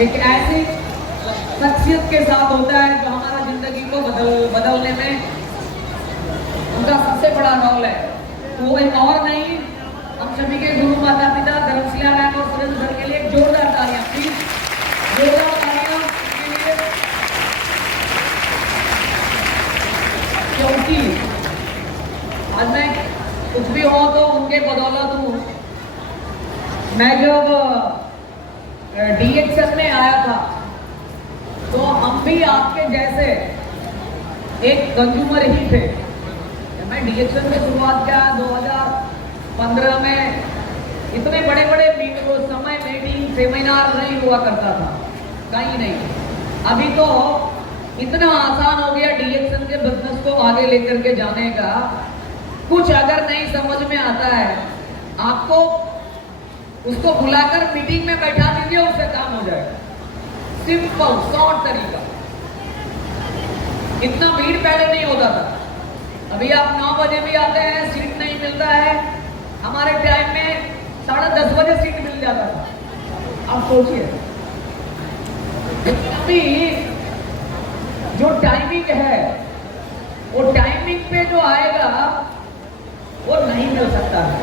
एक ऐसी शख्सियत के साथ होता है जो हमारा जिंदगी को बदलने में उनका सबसे बड़ा रोल है। वो एक और नहीं, हम सभी के गुरु माता पिता धर्मशिला मैम और सुरेंद्र सर के लिए एक जोरदार तालियां, प्लीज जोरदार तालियां के लिए। क्योंकि आज मैं कुछ भी हो तो उनके बदौलत हूँ। मैं जब डीएक्सएन में आया था तो हम भी आपके जैसे एक कंज्यूमर ही थे। मैं डीएक्सएन में शुरुआत किया 2015 में, इतने बड़े बड़े समय मीटिंग सेमिनार नहीं हुआ करता था, कहीं नहीं। अभी तो इतना आसान हो गया डीएक्सएन के बिजनेस को आगे लेकर के जाने का। कुछ अगर नहीं समझ में आता है आपको उसको बुलाकर मीटिंग में बैठा दीजिए, उससे काम हो जाएगा। सिंपल शॉर्ट तरीका। इतना भीड़ पहले नहीं होता था। अभी आप 9 बजे भी आते हैं, सीट नहीं मिलता है। हमारे टाइम में 10:30 बजे सीट मिल जाता था। आप सोचिए, अभी जो टाइमिंग है वो टाइमिंग पे जो आएगा वो नहीं मिल सकता है।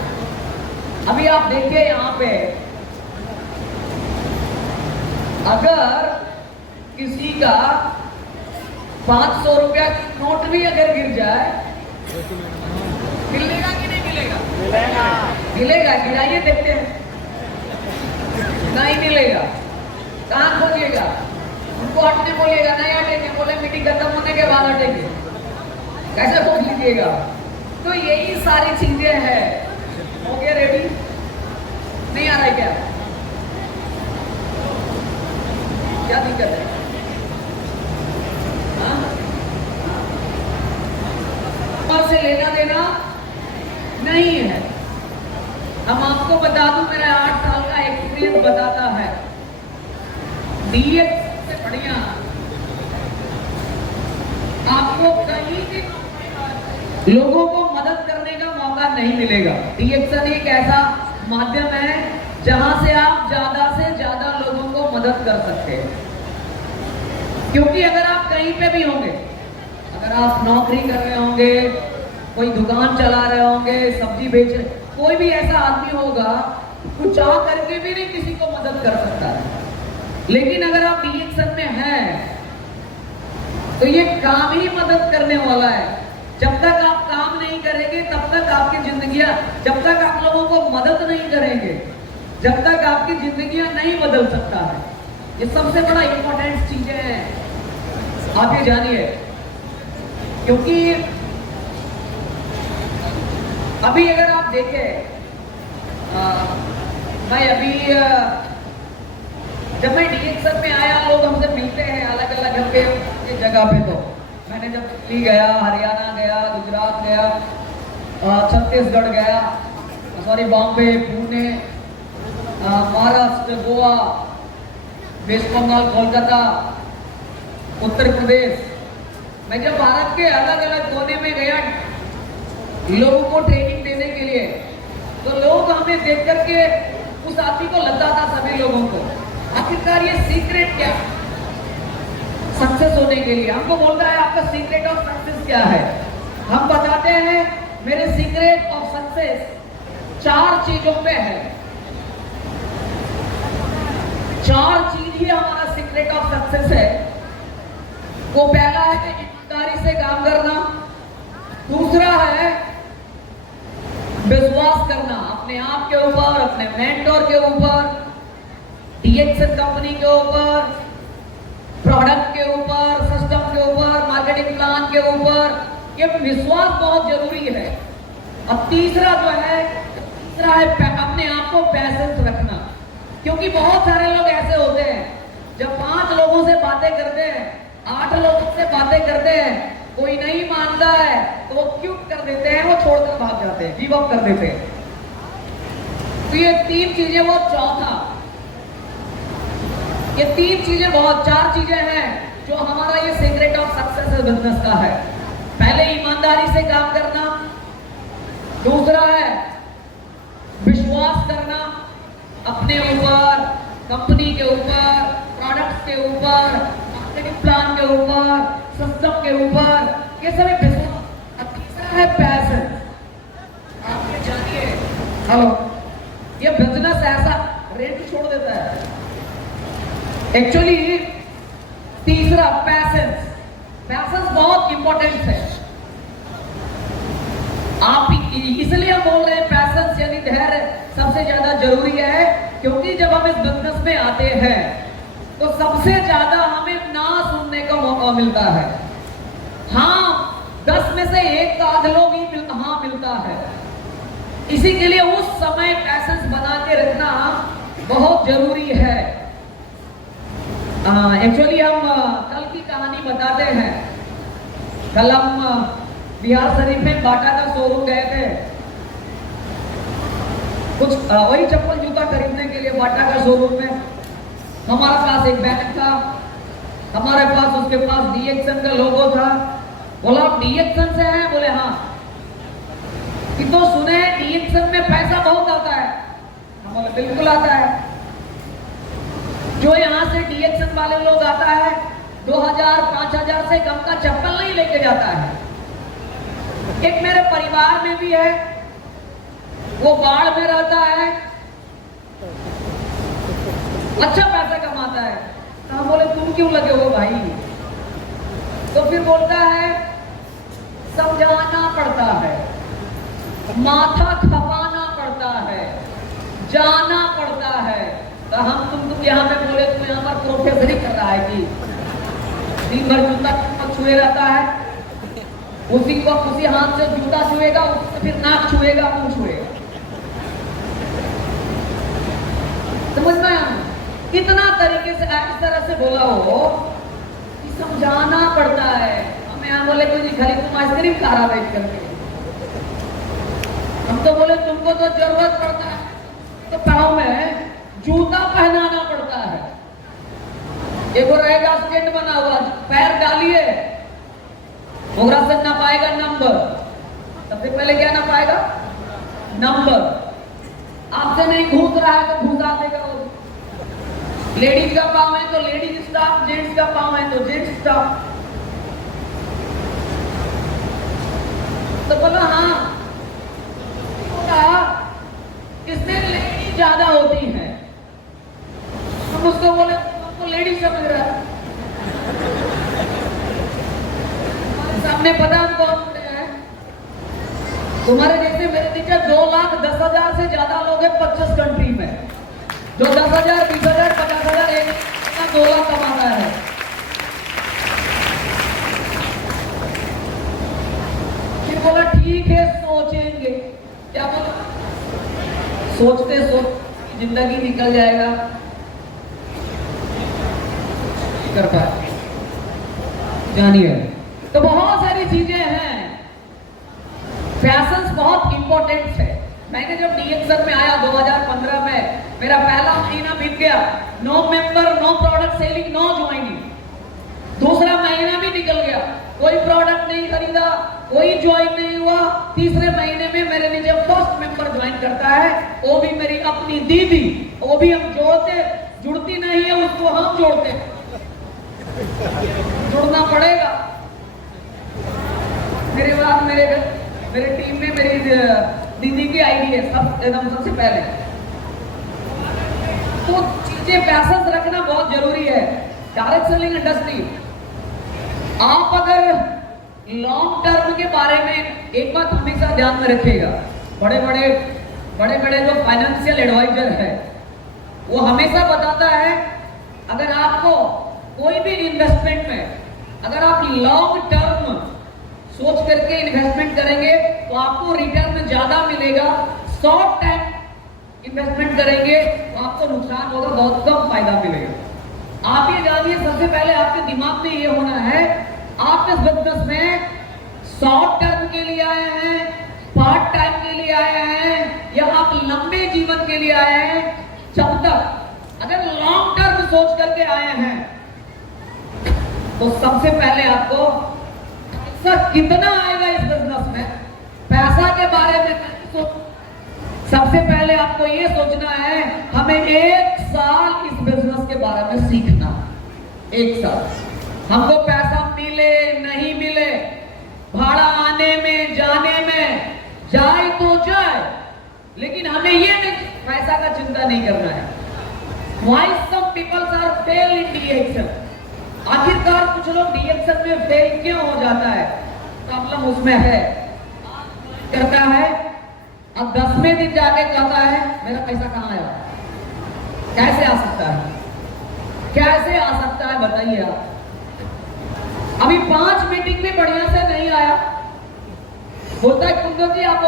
अभी आप देखिए यहां पे, अगर किसी का 500 रुपया की नोट भी अगर गिर जाए, मिलेगा कि नहीं मिलेगा? मिलेगा। गिराइए देखते हैं। नहीं मिलेगा। कहां खोलिएगा? उनको हटने बोलिएगा, नहीं हटेंगे। बोले मीटिंग खत्म होने के बाद हटेंगे। कैसे खोल लीजिएगा? तो यही सारी चीजें हैं। हो गया रेडी? नहीं आ रहा है क्या? क्या दिक्कत है? से लेना देना नहीं है। हम आपको बता दूं, मेरा 8 साल का एक्सपीरियंस बताता है, डीएक्स से बढ़िया आपको कहीं भी लोगों को मदद करने का मौका नहीं मिलेगा। डीएक्सन एक ऐसा माध्यम है जहां से आप ज्यादा से ज्यादा लोगों को मदद कर सकते हैं। क्योंकि अगर आप कहीं पे भी होंगे, अगर आप नौकरी कर रहे होंगे, कोई दुकान चला रहे होंगे, सब्जी बेच रहे, कोई भी ऐसा आदमी होगा वो चाह करके भी नहीं किसी को मदद कर सकता है। लेकिन अगर आप डीएक्सन में हैं तो ये काम ही मदद करने वाला है। जब तक आप काम नहीं करेंगे तब तक आपकी जिंदगियां, जब तक आप लोगों को मदद नहीं करेंगे, जब तक आपकी जिंदगियां नहीं बदल सकता है। ये सबसे बड़ा इंपॉर्टेंट चीजें हैं, आप ये जानिए। क्योंकि अभी अगर आप देखें, मैं अभी जब मैं डीएक्सन में आया, लोग हमसे मिलते हैं अलग अलग जगह पे। तो मैंने जब दिल्ली गया, हरियाणा गया, गुजरात गया, छत्तीसगढ़ गया, सॉरी बॉम्बे, पुणे, महाराष्ट्र, गोवा, वेस्ट बंगाल, कोलकाता, उत्तर प्रदेश। मैं जब भारत के अलग अलग कोने में गया लोगों को ट्रेनिंग देने के लिए, तो लोग हमें देख करके उस आदमी को लगता था, सभी लोगों को, आखिरकार ये सीक्रेट क्या सक्सेस होने के लिए? हमको बोलता है आपका सीक्रेट ऑफ सक्सेस क्या है? हम बताते हैं मेरे सीक्रेट ऑफ सक्सेस 4 चीजों पे है। 4 चीज ही हमारा सीक्रेट ऑफ सक्सेस है। वो पहला है कि ईमानदारी से काम करना, दूसरा है विश्वास करना अपने आप के ऊपर, अपने मेंटोर के ऊपर, डीएक्सन कंपनी के ऊपर, प्रोडक्ट के ऊपर, सिस्टम के ऊपर, मार्केटिंग प्लान के ऊपर। ये विश्वास बहुत जरूरी है। अब तीसरा जो है, अपने आप को पैसेंस रखना। क्योंकि बहुत सारे लोग ऐसे होते हैं, जब 5 लोगों से बातें करते हैं, 8 लोगों से बातें करते हैं, कोई नहीं मानता है तो वो क्यूट कर देते हैं, वो छोड़कर भाग जाते हैं, गिव अप कर देते हैं। तो ये 3 चीजें, वो चौथा, ये 3 चीजें, बहुत 4 चीजें हैं जो हमारा ये सीक्रेट ऑफ सक्सेस बिजनेस का है। पहले ईमानदारी से काम करना, दूसरा है विश्वास करना अपने ऊपर, कंपनी के ऊपर, ऊपर, मार्केटिंग प्लान के ऊपर, सिस्टम के ऊपर, ये सभी बिजनेस। तीसरा है पैशन। आप ये जानिए, हेलो, ये बिजनेस ऐसा रेट छोड़ देता है। एक्चुअली तीसरा पैशन बहुत इंपॉर्टेंट है। आप इसलिए हम बोल रहे हैं पैशन यानी धैर्य सबसे ज्यादा जरूरी है, क्योंकि जब हम इस बिजनेस में आते हैं तो सबसे ज्यादा हमें ना सुनने का मौका मिलता है। हाँ, 10 में से एक आध लोग ही मिलता है। इसी के लिए उस समय पैशन बना के रखना बहुत जरूरी है। एक्चुअली हम कल की कहानी बताते हैं। कल हम बिहार शरीफ में बाटा का शोरूम गए थे, कुछ वही चप्पल जूता खरीदने के लिए। बाटा का शोरूम में हमारे पास एक बैग था, हमारे पास उसके पास डीएक्सन का लोगो था। बोला आप डीएक्सन से हैं? बोले हाँ। कि तो सुने डीएक्सन में पैसा बहुत आता है। हम बोले बिल्कुल आता है। जो यहाँ से डीएक्सन वाले लोग आता है 2000 5000 से कम का चप्पल नहीं लेके जाता है। एक मेरे परिवार में भी है, वो बाढ़ में रहता है, अच्छा पैसा कमाता है। तो हम बोले तुम क्यों लगे हो भाई? तो फिर बोलता है समझाना पड़ता है, माथा खपाना पड़ता है, जाना पड़ता है। तो हम तुमको यहाँ पे बोले तू यहाँ पर प्रोफेसरी कर रहा है कि दिन भर जूता छुए रहता है, उसी हाथ से जूता छुएगा, फिर नाक छुएगा, मुंह छुएगा। समझ में आया? कितना तरीके से इस तरह से बोला हो कि समझाना पड़ता है। हम यहाँ बोले कि खाली तुम आइसक्रीम खा रहा बैठ करके। हम तो बोले तुमको तो जरूरत पड़ता है तो पाँव में जूता पहनाना पड़ता है। एक और रहेगा स्टेट बना हुआ, पैर डालिए, मोगरा से ना पाएगा नंबर। सबसे पहले क्या ना पाएगा? नंबर। आपसे नहीं घूस रहा है तो घुसा देगा वो। लेडीज का पाँव है तो लेडीज स्टाफ, जेंट्स का पाँव है तो जेंट्स स्टाफ। तो बोला हाँ, किसने लेडीज ज्यादा होती है। हम उसको बोले आपको लेडीज समझ रहा है। सामने पता हम कौन है? तुम्हारे जैसे मेरे नीचे 2,10,000 से ज्यादा लोग हैं 25 कंट्री में। जो 10,000 20,000 50,000 एक 2 लाख कमाता है। फिर बोला ठीक है सोचेंगे। क्या बोला? सोचते सोच जिंदगी निकल जाएगा। कर पाए जानिए। तो बहुत सारी चीजें हैं। पैशन बहुत इंपॉर्टेंट है। मैंने जब डीएक्सन में आया 2015 में, मेरा पहला महीना बीत गया, no member, no product selling, no joining. दूसरा महीना भी निकल गया, कोई प्रोडक्ट नहीं खरीदा, कोई ज्वाइन नहीं हुआ। तीसरे महीने में मेरे नीचे फर्स्ट मेंबर ज्वाइन करता है, वो भी मेरी अपनी दीदी। वो भी हम जोड़ते, जुड़ती नहीं है, उसको हम जोड़ते। जुड़ना पड़ेगा। मेरे बाद मेरे टीम में मेरी दीदी की आईडी है सब एकदम सबसे पहले। तो चीजें पैशन रखना बहुत जरूरी है। डायरेक्ट सेलिंग इंडस्ट्री, आप अगर लॉन्ग टर्म के बारे में एक बात हमेशा ध्यान में रखिएगा। बड़े बड़े जो फाइनेंशियल एडवाइजर है वो हमेशा बताता है, अगर आपको कोई भी इन्वेस्टमेंट में अगर आप लॉन्ग टर्म सोच करके इन्वेस्टमेंट करेंगे तो आपको रिटर्न ज्यादा मिलेगा। शॉर्ट टाइम इन्वेस्टमेंट करेंगे तो आपको नुकसान होगा, बहुत कम फायदा मिलेगा। आप ये जानिए, सबसे पहले आपके दिमाग में ये होना है, आप इस बिजनेस में शॉर्ट टर्म के लिए आए हैं, पार्ट टाइम के लिए आए हैं, या आप लंबे जीवन के लिए आए हैं। जब तक अगर लॉन्ग टर्म सोच करके आए हैं तो सबसे पहले आपको पैसा कितना आएगा इस बिजनेस में, पैसा के बारे में सबसे पहले आपको ये सोचना है, हमें 1 साल इस बिजनेस के बारे में सीखना। एक साथ हमको पैसा मिले नहीं मिले, भाड़ा आने में जाने में, जाए तो जाए, लेकिन हमें ये नहीं पैसा का चिंता नहीं करना है। Why some people are fail in DXN? आखिरकार कुछ लोग DXN में फेल क्यों हो जाता है? प्रॉब्लम उसमें है, करता है अब 10वें दिन जाके कहता है मेरा पैसा कहाँ आया? कैसे आ सकता है? कैसे आ सकता है बताइए आप? अभी 5 मीटिंग में बढ़िया से नहीं आया, बोलता है कुंदन जी आप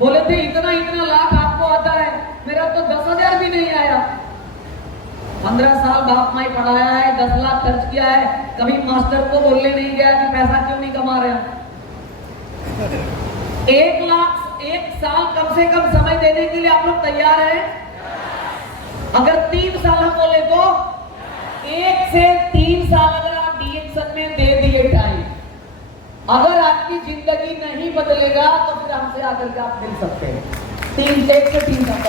बोले थे इतना इतना लाख आपको आता है, मेरा तो 10,000 भी नहीं आया। 15 साल बाप माई पढ़ाया है, 10 लाख खर्च किया है, कभी मास्टर को बोलने नहीं गया कि पैसा क्यों नहीं कमा रहे। 1 लाख 1 साल कम से कम समय देने के लिए आप लोग तैयार हैं? अगर 3 साल हम बोले तो 1 से 3 साल अगर आप DXN में दे दिए टाइम, अगर आपकी जिंदगी नहीं बदलेगा तो फिर हमसे आकर के आप मिल सकते हैं। 1 से 3 साल।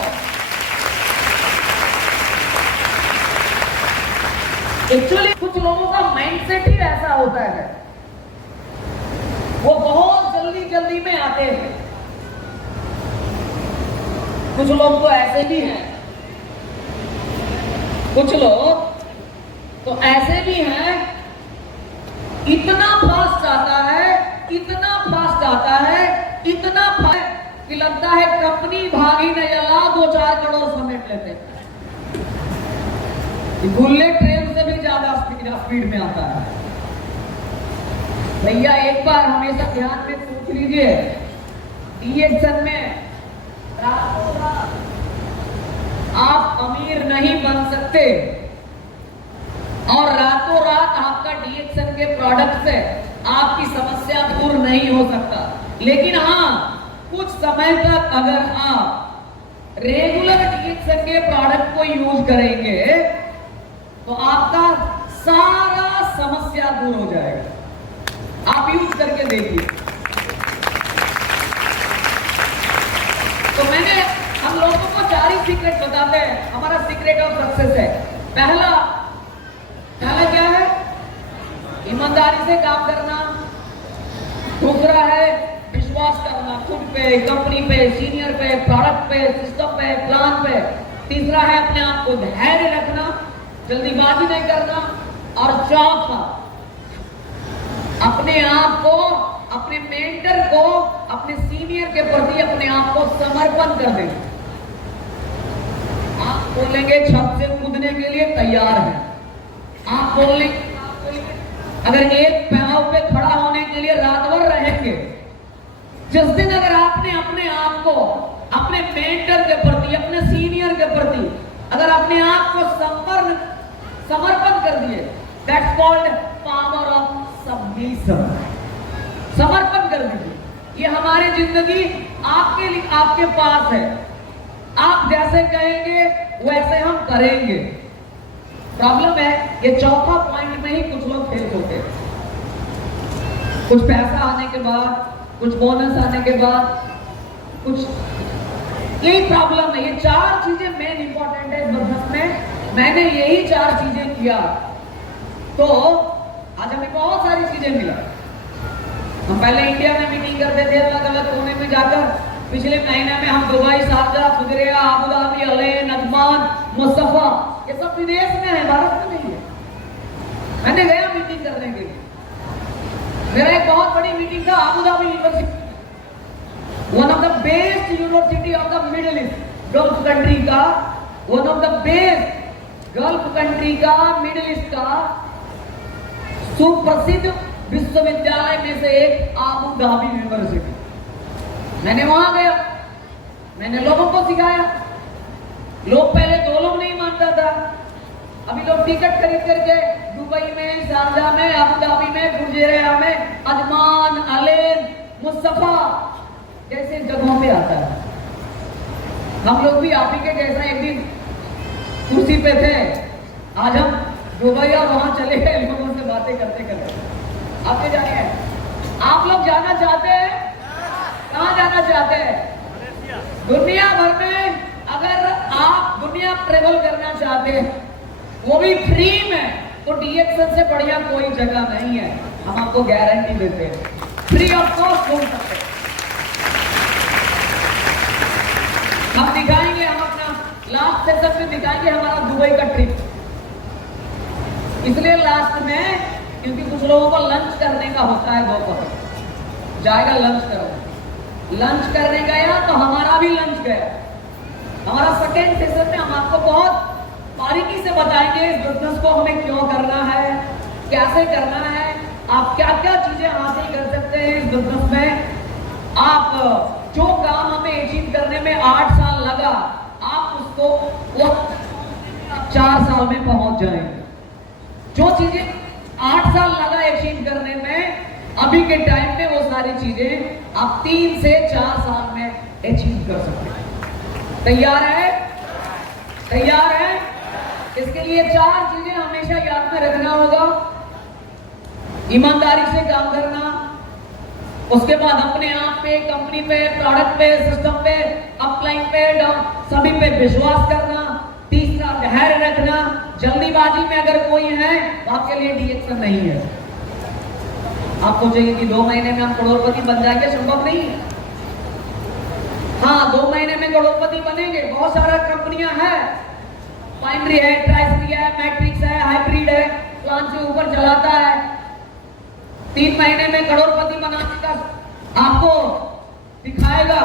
एक्चुअली कुछ लोगों का माइंडसेट ही ऐसा होता है, वो बहुत जल्दी जल्दी में आते हैं। कुछ लोग तो ऐसे भी हैं, कुछ लोग तो ऐसे भी हैं, इतना फास्ट आता है, इतना फास्ट आता है, इतना फास्ट कि लगता है कंपनी भागी नहीं अला 2-4 करोड़ समेट लेते हैं। बुलेट ट्रेन से भी ज्यादा स्पीड में आता है। भैया एक बार हमेशा ध्यान में सोच लीजिए, DXN में आप अमीर नहीं बन सकते और रातों रात आपका DXN के प्रोडक्ट से आपकी समस्या दूर नहीं हो सकता। लेकिन हाँ, कुछ समय तक अगर आप रेगुलर DXN के प्रोडक्ट को यूज करेंगे तो आपका सारा समस्या दूर हो जाएगा। आप यूज करके देखिए। तो मैंने हम लोगों को 4 ही सीक्रेट बताते हैं, हमारा सीक्रेट ऑफ सक्सेस है। पहला क्या है? ईमानदारी से काम करना। दूसरा है विश्वास करना खुद पे, कंपनी पे, सीनियर पे, प्रोडक्ट पे, सिस्टम पे, प्लान पे। तीसरा है अपने आप को धैर्य रखना, जल्दीबाजी नहीं करना। और चौथा, अपने आप को, अपने मेंटर को, अपने सीनियर के प्रति अपने आप को समर्पण कर देना। आप बोलेंगे छत से कूदने के लिए तैयार है, आप बोलेंगे अगर एक पैरों पे खड़ा होने के लिए रात भर रहेंगे। जिस दिन अगर आपने अपने आप को अपने मेंटर के प्रति, अपने सीनियर के प्रति अगर अपने आप को समर्पण कर दिए, that's called power of submission. समर्पण कर दीजिए। ये हमारी जिंदगी आपके लिए, आपके पास है। आप जैसे कहेंगे वैसे हम करेंगे। प्रॉब्लम है ये चौथा पॉइंट में ही कुछ लोग फेल होते हैं। कुछ पैसा आने के बाद, कुछ बोनस आने के बाद, कुछ यही प्रॉब्लम है। ये 4 चीजें मेन इंपॉर्टेंट है बिजनेस में। मैंने यही 4 चीजें किया तो आज हमें बहुत सारी चीजें मिला। हम पहले इंडिया में मीटिंग करते थे, अलग अलग कोने में जाकर। पिछले महीने में हम Dubai, Sharjah, Fujairah, Abu Dhabi, Al Ain, Ajman, Mustafa, ये सब विदेश में है, भारत में नहीं है। मैंने गया मीटिंग करने के लिए। मेरा एक बहुत बड़ी मीटिंग था Abu Dhabi university, one of the best university of the Middle East, Gulf country का, one of the best Gulf country का, मिडिल ईस्ट का सुप्रसिद्ध विश्वविद्यालय में से एक अबू धाबी यूनिवर्सिटी। मैंने वहां गया, मैंने लोगों को सिखाया। लोग पहले 2 लोग नहीं मानता था, अभी लोग टिकट खरीद करके दुबई में, शारजा में, अबू धाबी में, फुजेरिया में, अजमान, अलेन, मुस्तफा जैसे जगहों पे आता है। हम लोग भी आप ही के जैसा एक दिन कुर्सी पे थे। आज हम दुबई और वहां चले गए लोगों से बातें करते करते। आपके जाने हैं, आप लोग जाना चाहते हैं? कहाँ जाना चाहते हैं? दुनिया भर में अगर आप दुनिया ट्रेवल करना चाहते हैं, वो भी फ्री में, तो डीएक्सन से बढ़िया कोई जगह नहीं है, हम आपको गारंटी देते हैं, फ्री ऑफ कॉस्ट घूम सकते हैं। हम दिखाएंगे, हम अपना लास्ट सेशन में दिखाएंगे हमारा दुबई का ट्रिप, इसलिए लास्ट में, क्योंकि कुछ लोगों को लंच करने का होता है, दोपहर जाएगा लंच करने, लंच करने गया तो हमारा भी लंच गया। हमारा सेकेंड सेशन में हम आपको बहुत बारीकी से बताएंगे इस बिजनेस को हमें क्यों करना है, कैसे करना है, आप क्या क्या चीजें हासिल कर सकते हैं इस बिजनेस में। आप जो काम हमें अचीव करने में 8 साल लगा, आप उसको वो 4 साल में पहुंच जाएंगे। जो चीजें 8 साल लगा अचीव करने में, अभी के टाइम में वो सारी चीजें आप 3 से 4 साल में अचीव कर सकते हैं। तैयार है? तैयार है? इसके लिए 4 चीजें हमेशा याद में रखना होगा। ईमानदारी से काम करना, उसके बाद अपने आप पे, कंपनी पे, प्रोडक्ट पे, सिस्टम पे, अपलाइन पे, सभी पे विश्वास करना। तीसरा धैर्य रखना, जल्दीबाजी में अगर कोई है तो आपके लिए डीएक्सन नहीं है। आप सोचेंगे कि 2 महीने में हम करोड़पति बन जाएंगे, संभव नहीं है। हाँ, 2 महीने में करोड़पति बनेंगे, बहुत सारा कंपनियां हैं, पाइनरी है, ट्राइसरी है, मैट्रिक्स है, हाइब्रिड है, प्लांट से ऊपर चलाता है। 3 महीने में करोड़पति बनाने का आपको दिखाएगा,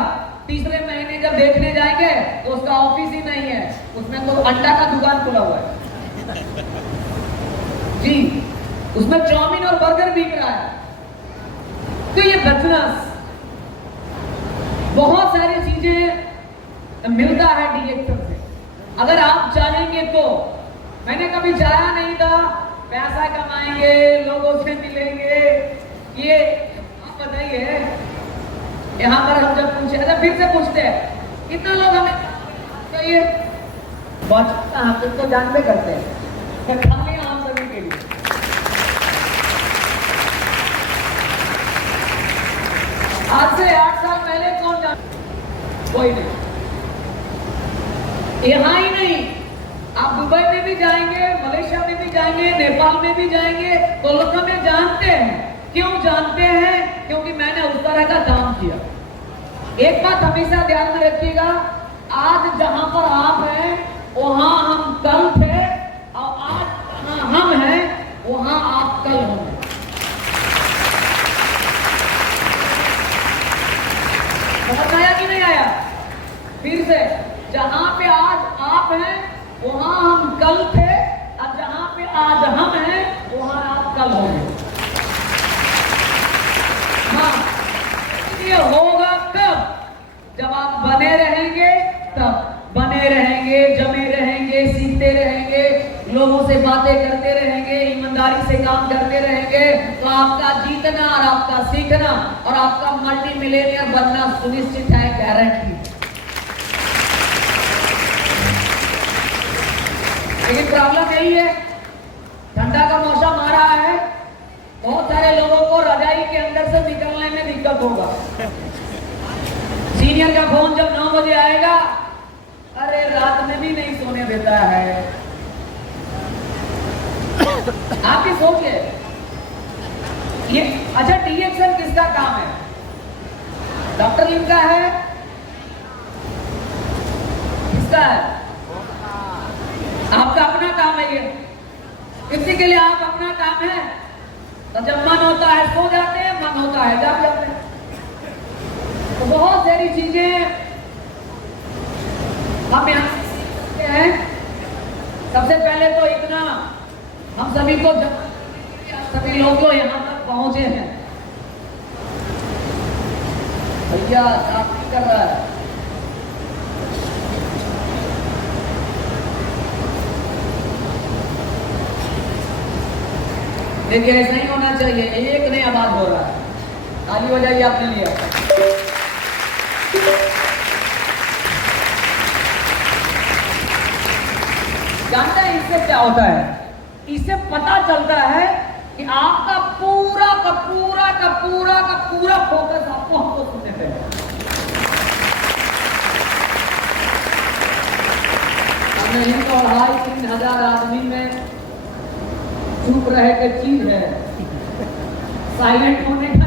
तीसरे महीने जब देखने जाएंगे तो उसका ऑफिस ही नहीं है, उसमें तो अंडा का दुकान खुला हुआ है जी, उसमें चाउमीन और बर्गर बिक रहा है। तो ये बिजनेस, बहुत सारी चीजें मिलता है डीएक्सन से, अगर आप चाहेंगे तो। मैंने कभी चाहा नहीं था, पैसा कमाएंगे, लोगों से मिलेंगे, ये आप बताइए। यहाँ पर हम जब पूछे, अच्छा फिर से पूछते हैं, कितना लोग हमें चाहिए? आप तो जानते करते हैं, खाली आम सभी के लिए। आज से 8 साल पहले कौन जान? कोई नहीं। यहाँ ही नहीं, आप दुबई में भी जाएंगे, मलेशिया में भी जाएंगे, नेपाल में भी जाएंगे, तो लोग हमें जानते हैं। क्यों जानते हैं? क्योंकि मैंने उस तरह का काम किया। एक बात हमेशा ध्यान में रखिएगा, आज जहां पर आप हैं वहां हम कल थे, और आज जहां हम हैं वहां आप कल होंगे। समझ आया कि नहीं आया? फिर से, जहां पे आज आप हैं वहां हम कल थे, और जहां पे आज हम हैं वहां आप कल होंगे। हाँ, ये होगा कब? जब आप बने रहेंगे, तब बने रहेंगे, जमे रहेंगे, सीखते रहेंगे, लोगों से बातें करते रहेंगे, ईमानदारी से काम करते रहेंगे, तो आपका जीतना और आपका सीखना और आपका मल्टी मिलियनियर बनना सुनिश्चित है, गारंटी। लेकिन प्रॉब्लम यही है, ठंडा का मौसम आ रहा है, बहुत सारे लोगों को रजाई के अंदर से निकलने में दिक्कत होगा। सीनियर का फोन जब 9 बजे आएगा, अरे रात में भी नहीं सोने देता है। आप ही सोचिए, ये अच्छा डीएक्सन किसका काम है? डॉक्टर लिम का है? किसका है? आपका अपना काम है ये। किसी के लिए आप अपना काम है, तो जब मन होता है सो जाते हैं, मन होता है जाग जाते हैं। तो बहुत सारी चीजें हम यहाँ सीखते हैं। सबसे पहले तो इतना हम सभी को, सभी लोग जो यहाँ तक पहुंचे हैं, भैया काफी कर रहा है। देखिए ऐसा ही होना चाहिए, एक नया बात हो रहा है। ताली हो जाइए आपने लिया। जानते हैं इससे क्या होता है? इससे पता चलता है कि आपका पूरा का पूरा का पूरा का पूरा फोकस आपको हमको सुनने पे है। हमने इनको 2,500-3,000 आदमी में चुप रहे के चीज है, साइलेंट होने का